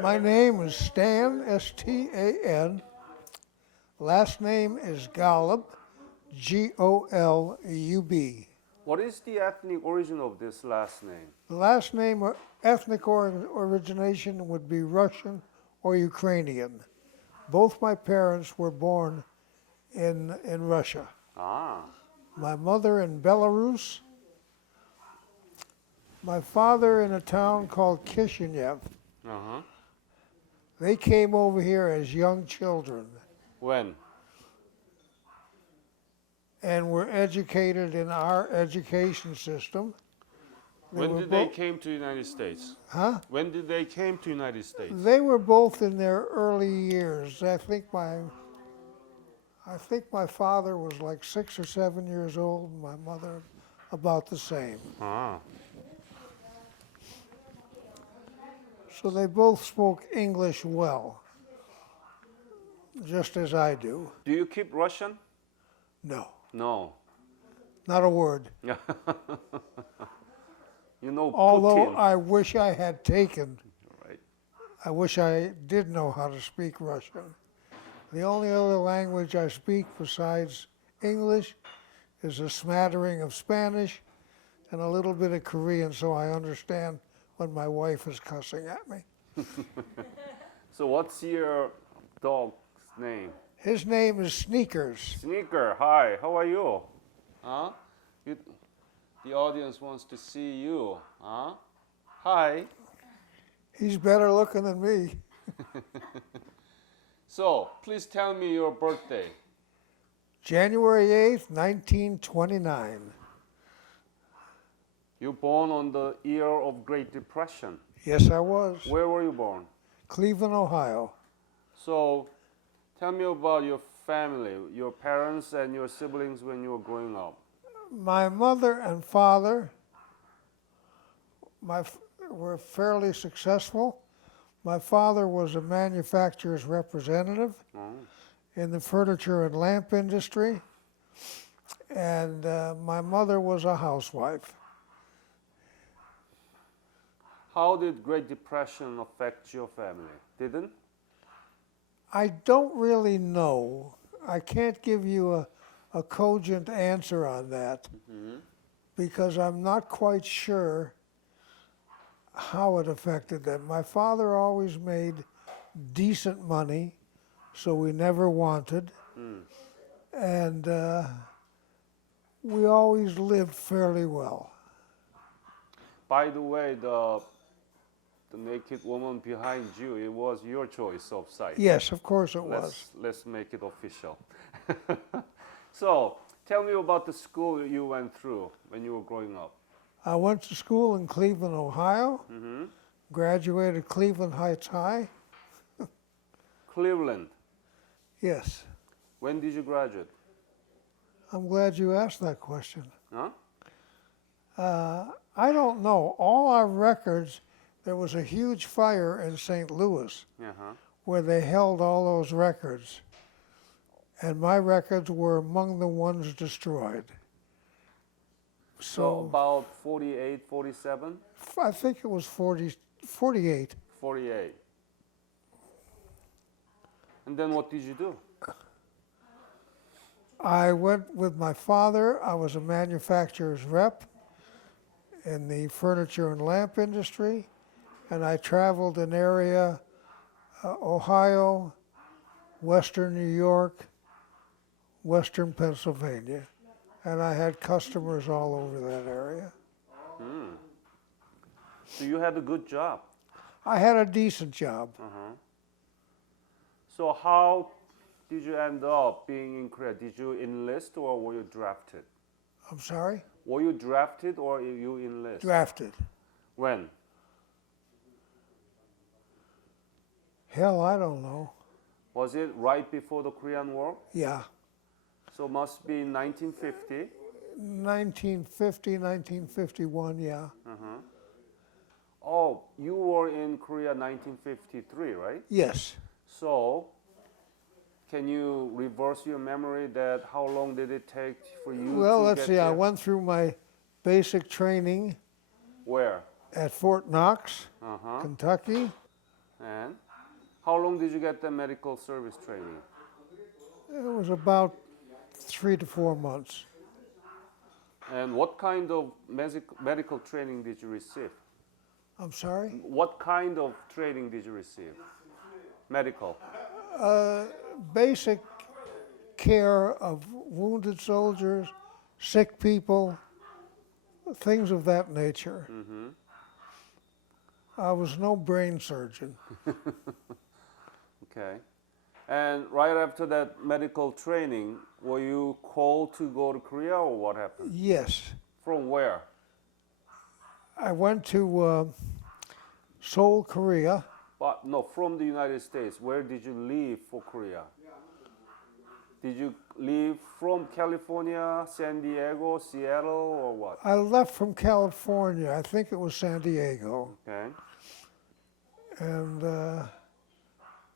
My name is Stan, S-T-A-N. Last name is Golub, G-O-L-U-B. What is the ethnic origin of this last name? The last name, ethnic origination would be Russian or Ukrainian. Both my parents were born in Russia. Ah, My mother in Belarus, my father in a town called Kishinev. uh-huh. They came over here as young children When? and were educated in our education system. When did they came to United States? Huh? When did they came to United States? They were both in their early years. I think my father was like 6 or 7 years old, and my mother about the same. Ah, So they both spoke English well, just as I do. do you keep Russian? No, No. not a word. You know Although Putin. I wish I had taken, Right. I wish I did know how to speak Russian. The only other language I speak besides English is a smattering of Spanish and a little bit of Korean, so I understand when my wife is cussing at me. So what's your dog's name? His name is Sneakers. Sneaker. Hi. How are you? Huh? You, the audience wants to see you. Huh? Hi. He's better looking than me. So please tell me your birthday. January 8th, 1929. You born on the year of Great Depression. Yes, I was. Where were you born? Cleveland, Ohio. So tell me about your family, your parents and your siblings when you were growing up. My mother and father were fairly successful. My father was a manufacturer's representative in the furniture and lamp industry, and my mother was a housewife. How did Great Depression affect your family? Didn't? I don't really know. I can't give you a cogent answer on that because I'm not quite sure how it affected them. My father always made decent money, so we never wanted, and we always lived fairly well. By the way, the naked woman behind you, it was your choice of site. Yes, of course it was. Let's make it official. So, tell me about the school you went through when you were growing up. I went to school in Cleveland, Ohio, graduated Cleveland Heights High. Cleveland. Yes, When did you graduate? I'm glad you asked that question. Huh? I don't know. All our records, there was a huge fire in St. Louis Uh-huh. where they held all those records, and my records were among the ones destroyed. So about 48, 47? I think it was 48. 48. And then what did you do? I went with my father. I was a manufacturer's rep in the furniture and lamp industry, and I traveled an area, Ohio, western New York, western Pennsylvania, and I had customers all over that area. So you had a good job. I had a decent job. So how did you end up being in Korea? Did you enlist or were you drafted? I'm sorry? Were you drafted or you enlist? Drafted. When? Hell, I don't know. Was it right before the Korean War? Yeah. So must be 1950. 1950, 1951, yeah. Oh, you were in Korea 1953, right? Yes. So can you reverse your memory that how long did it take for you Well, to let's get see. I there? went through my basic training Where? at Fort Knox, Uh-huh. Kentucky. And how long did you get the medical service training? It was about 3 to 4 months. And what kind of medical training did you receive? I'm sorry? What kind of training did you receive? Medical. Basic care of wounded soldiers, sick people, things of that nature. I was no brain surgeon. Okay. And right after that medical training, were you called to go to Korea or what happened? Yes. From where? I went to Seoul, Korea. But no, from the United States. Where did you leave for Korea? Did you leave from California, San Diego, Seattle, or what? I left from California. I think it was San Diego. Okay. And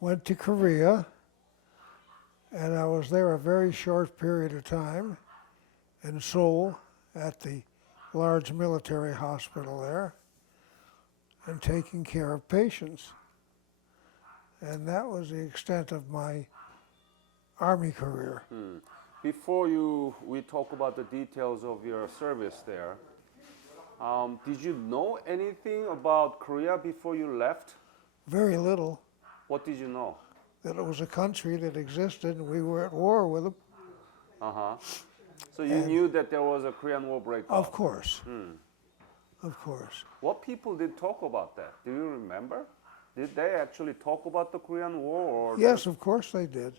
went to Korea. And I was there a very short period of time in Seoul at the large military hospital there and taking care of patients. And that was the extent of my Army career. Before we talk about the details of your service there, did you know anything about Korea before you left? Very little. What did you know? That it was a country that existed and we were at war with them. So you knew that there was a Korean War breakout? Of course. Of course. What people did talk about that? Do you remember? Did they actually talk about the Korean War? Or Yes, of course they did.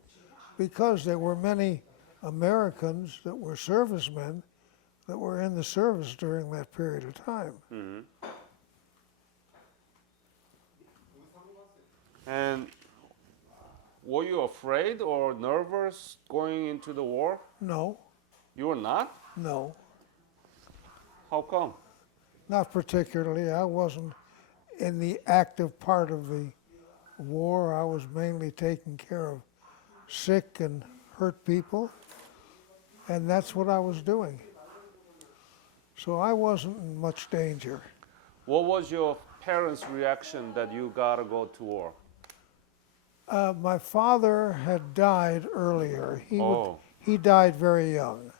Because there were many Americans that were servicemen that were in the service during that period of time. And were you afraid or nervous going into the war? No, You were not? no, How come? not particularly. I wasn't in the active part of the war. I was mainly taking care of sick and hurt people, and that's what I was doing. So I wasn't in much danger. What was your parents' reaction that you gotta go to war? My father had died earlier. Oh. He died very young.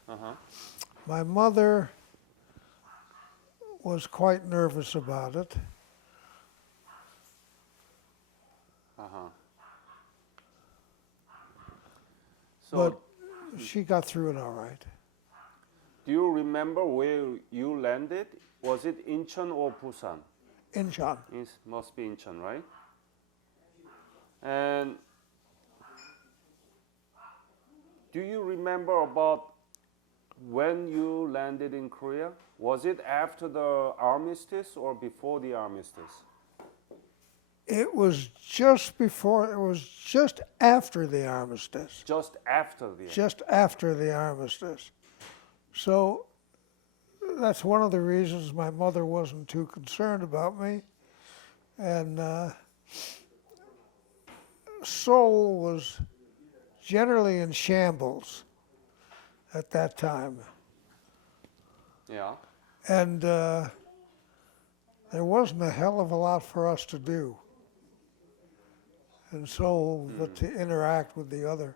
My mother was quite nervous about it. So, But she got through it all right. do you remember where you landed? Was it Incheon or Busan? Incheon. It must be Incheon, right? And do you remember about when you landed in Korea? Was it after the armistice or before the armistice? It was just before, it was just after the armistice. Just after the Just after the armistice. So that's one of the reasons my mother wasn't too concerned about me. And Seoul was generally in shambles at that time. Yeah. And there wasn't a hell of a lot for us to do in Seoul but to interact with the other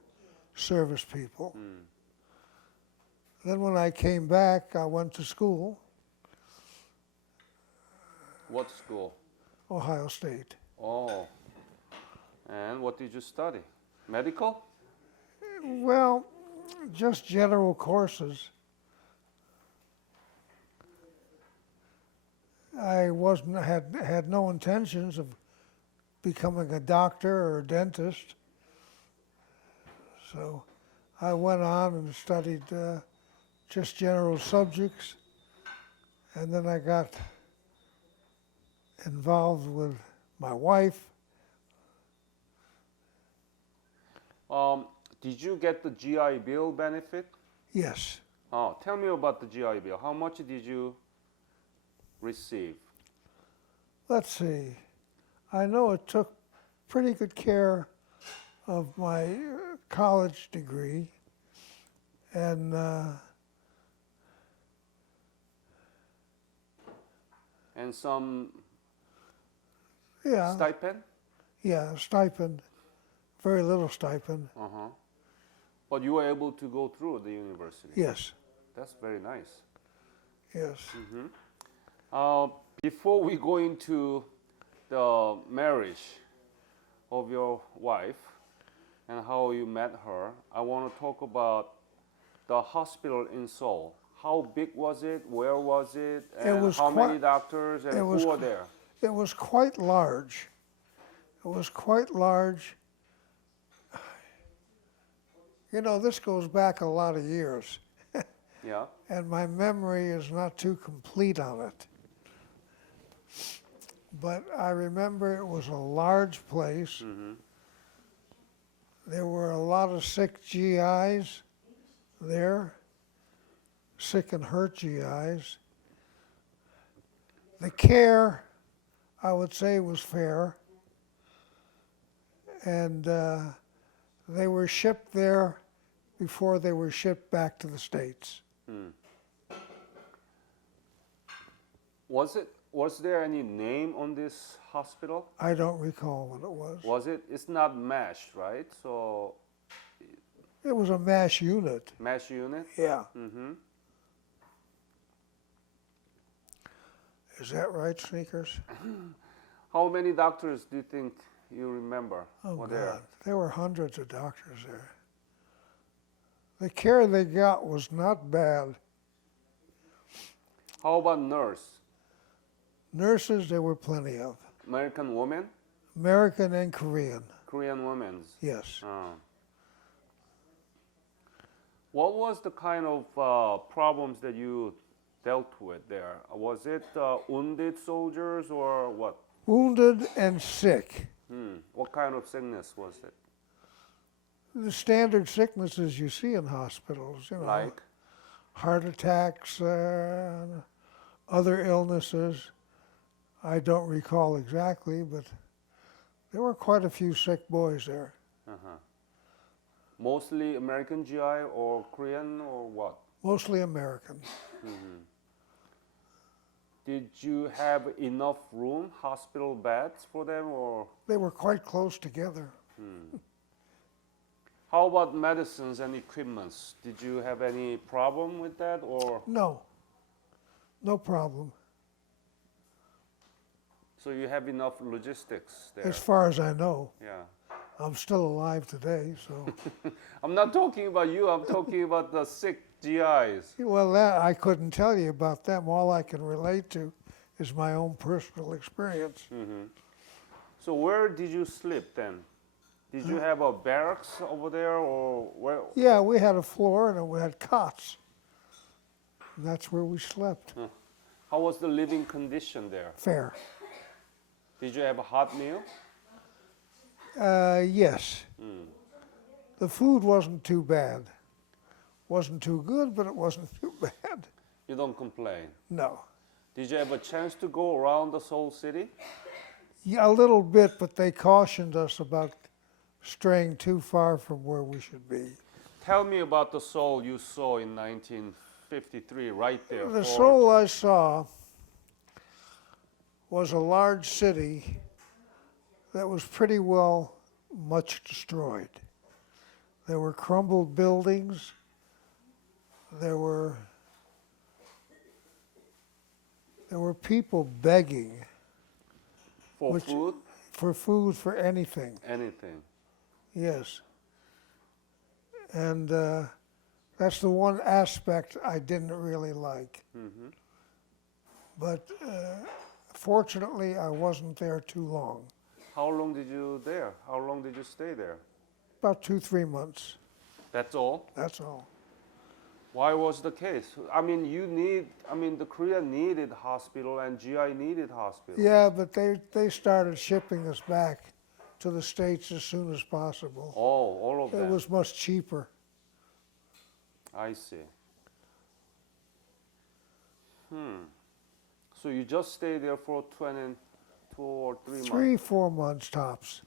service people. Then when I came back, I went to school, What school? Ohio State. Oh. And what did you study? Medical? Well, just general courses. I had no intentions of becoming a doctor or a dentist. So I went on and studied just general subjects, and then I got involved with my wife. Did you get the GI Bill benefit? Yes, Oh, tell me about the GI Bill. How much did you receive? let's see. I know it took pretty good care of my college degree, and And some yeah, stipend? Yeah, stipend, very little stipend. Uh-huh. But you were able to go through the university. Yes, That's very nice. yes. Before we go into the marriage of your wife and how you met her, I want to talk about the hospital in Seoul. How big was it? Where was it? And was how many quite- doctors and it was who were qu- there? It was quite large. It was quite large. You know, this goes back a lot of years, Yeah. and my memory is not too complete on it. But I remember it was a large place. There were a lot of sick GIs there, sick and hurt GIs. The care, I would say, was fair. And they were shipped there before they were shipped back to the States. Was there any name on this hospital? I don't recall what it was. Was it? It's not MASH, right? So It was a MASH unit. MASH unit. Yeah. Mm-hmm. Is that right, Sneakers? How many doctors do you think you remember Oh, were God. there? There were hundreds of doctors there. The care they got was not bad. How about nurse? Nurses, there were plenty of. American women, American and Korean, Korean women. yes. What was the kind of problems that you dealt with there? Was it wounded soldiers or what? Wounded and sick. What kind of sickness was it? The standard sicknesses you see in hospitals, you know, Like? heart attacks, other illnesses. I don't recall exactly, but there were quite a few sick boys there. Mostly American GI or Korean or what? Mostly American. Did you have enough room, hospital beds for them, or They were quite close together. how about medicines and equipments? Did you have any problem with that, or No, no problem. so you have enough logistics there? As far as I know, Yeah. I'm still alive today, so. I'm not talking about you. I'm talking about the sick GIs. Well, that I couldn't tell you about them. All I can relate to is my own personal experience. So where did you sleep then? Did you have a barracks over there, or where? Yeah, we had a floor and we had cots. And that's where we slept. How was the living condition there? Fair. Did you have a hot meal? Yes. The food wasn't too bad. Wasn't too good, but it wasn't too bad. You don't complain. No. Did you have a chance to go around the Seoul city? Yeah, a little bit, but they cautioned us about straying too far from where we should be. Tell me about the Seoul you saw in 1953, right there. The Seoul I saw was a large city that was pretty well much destroyed. There were crumbled buildings. There were people begging For which- food, for food, for anything. anything. Yes. And that's the one aspect I didn't really like. But fortunately, I wasn't there too long. How long did you there? How long did you stay there? About 2-3 months. That's all. That's all. Why was the case? The Korea needed hospital and GI needed hospital. Yeah, but they started shipping us back to the States as soon as possible. Oh, all of It them. was much cheaper. I see. So you just stayed there for 2 or 3 months. 3-4 months tops.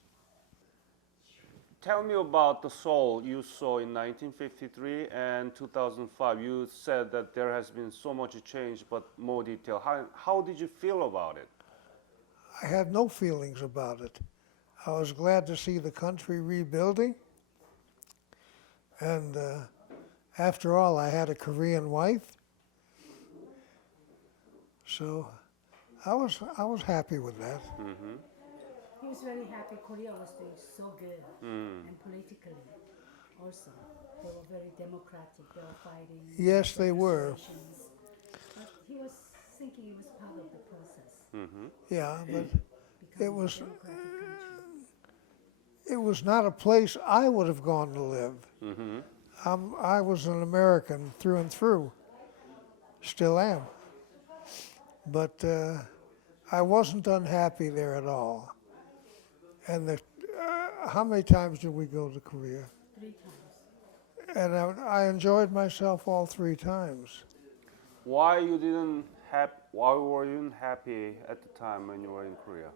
Tell me about the Seoul you saw in 1953 and 2005. You said that there has been so much change, but more detail. How did you feel about it? I had no feelings about it. I was glad to see the country rebuilding. And after all, I had a Korean wife. So I was happy with that. Mm-hmm. He was very happy Korea was doing so good Mm. and politically also. They were very democratic. They were fighting. Yes, they were. demonstrations. But he was thinking it was part of the process. Mm-hmm. Yeah, but Becoming was- a democratic country. it was not a place I would have gone to live. Mm-hmm. I was an American through and through. Still am. But I wasn't unhappy there at all. And how many times did we go to Korea? 3 times. And I enjoyed myself all 3 times. Why were you unhappy at the time when you were in Korea?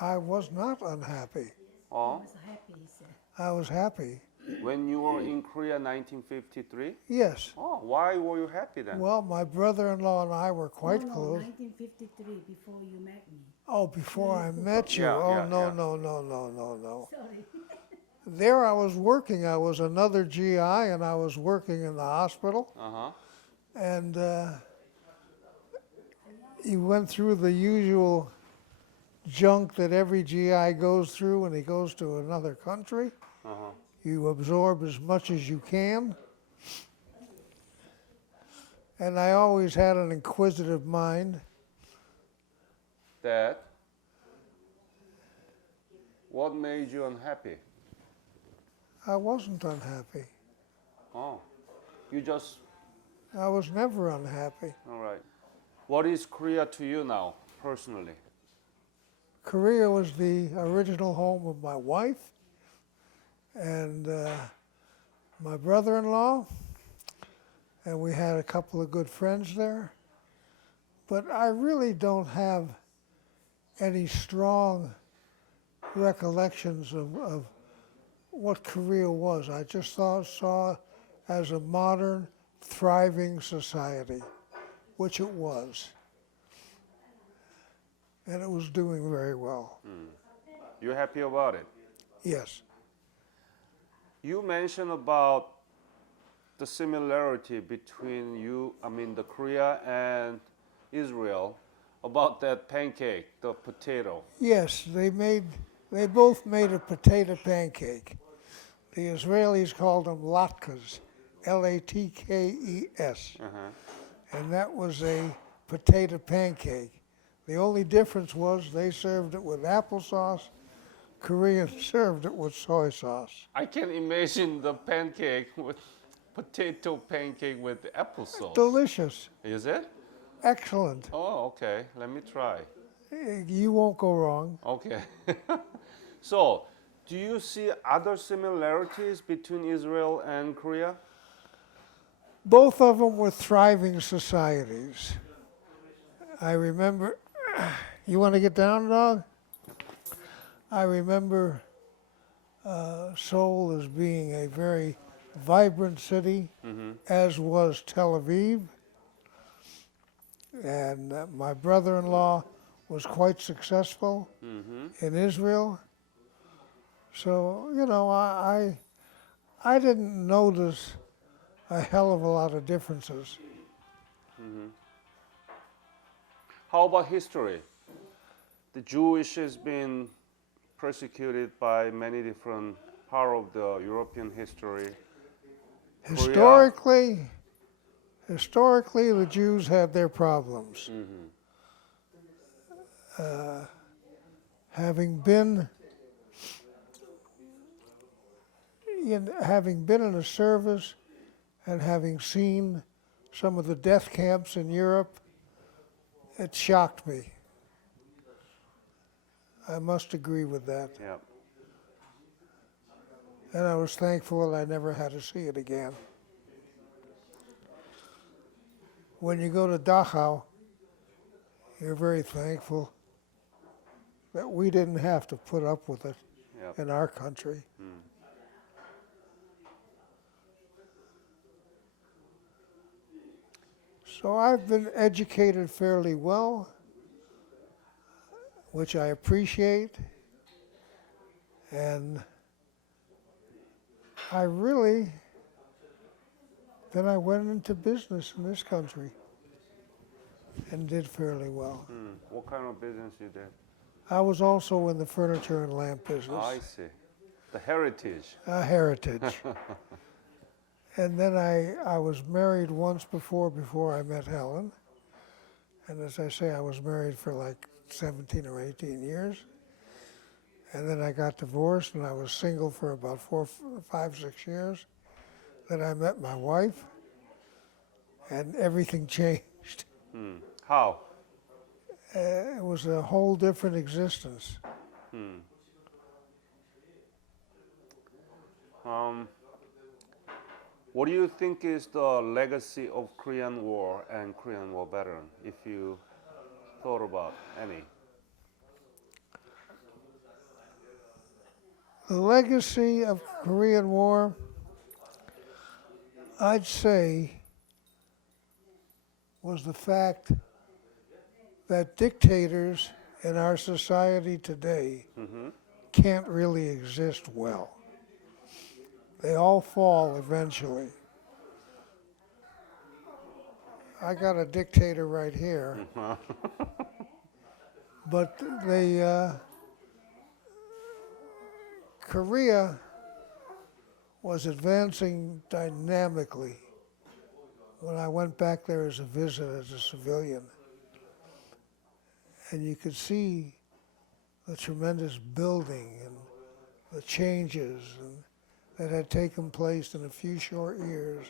I was not unhappy. He Oh, was happy, he said. I was happy. when you were in Korea 1953? Yes. Oh, why were you happy then? Well, my brother-in-law and I were quite no, close. 1953, before you met me. Oh, before I met you. Yeah, Oh, yeah, no, yeah. no. Sorry. There I was working. I was another GI, and I was working in the hospital. Uh-huh. And he went through the usual junk that every GI goes through when he goes to another country. Uh-huh. You absorb as much as you can. And I always had an inquisitive mind. Dad, what made you unhappy? I wasn't unhappy. Oh, you just, I was never unhappy. all right. What is Korea to you now, personally? Korea was the original home of my wife and my brother-in-law, and we had a couple of good friends there. But I really don't have any strong recollections of what Korea was. I just saw it as a modern, thriving society, which it was. And it was doing very well. You happy about it? Yes. You mentioned about the similarity between the Korea and Israel, about that pancake, the potato. Yes, they both made a potato pancake. The Israelis called them latkes, Latkes, Uh-huh. and that was a potato pancake. The only difference was they served it with applesauce, Koreans served it with soy sauce. I can imagine the pancake with potato pancake with applesauce. Delicious, Is it? excellent. Oh, okay. Let me try. You won't go wrong. Okay. So, do you see other similarities between Israel and Korea? Both of them were thriving societies. I remember, you want to get down, dog? I remember Seoul as being a very vibrant city, as was Tel Aviv. And my brother-in-law was quite successful in Israel. So, I didn't notice a hell of a lot of differences. How about history? The Jewish has been persecuted by many different part of the European history. Historically, the Jews had their problems. Having been in a service and having seen some of the death camps in Europe, it shocked me. I must agree with that. Yeah. And I was thankful that I never had to see it again. When you go to Dachau, you're very thankful that we didn't have to put up with it Yep. in our country. So I've been educated fairly well, which I appreciate. And then I went into business in this country and did fairly well. What kind of business you did? I was also in the furniture and lamp business, I see. The heritage. a heritage. And then I was married once before I met Helen. And as I say, I was married for like 17 or 18 years. And then I got divorced and I was single for about 4, 5, 6 years. Then I met my wife and everything changed. How? It was a whole different existence. What do you think is the legacy of Korean War and Korean War veteran, if you thought about any? The legacy of Korean War, I'd say, was the fact that dictators in our society today can't really exist well. They all fall eventually. I got a dictator right here, but Korea was advancing dynamically when I went back there as a visit as a civilian. And you could see the tremendous building and the changes that had taken place in a few short years.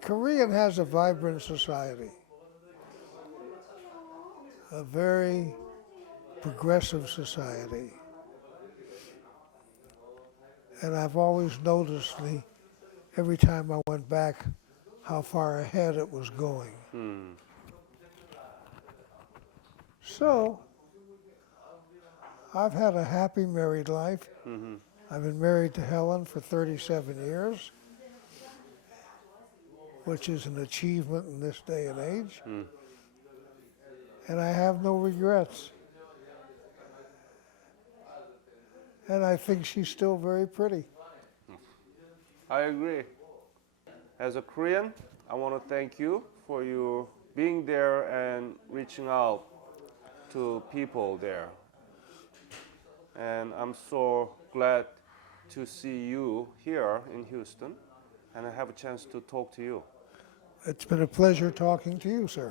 Korea has a vibrant society, a very progressive society. And I've always noticed every time I went back how far ahead it was going. So, I've had a happy married life. I've been married to Helen for 37 years, which is an achievement in this day and age. And I have no regrets. And I think she's still very pretty. I agree. As a Korean, I want to thank you for your being there and reaching out to people there. And I'm so glad to see you here in Houston and I have a chance to talk to you. It's been a pleasure talking to you, sir.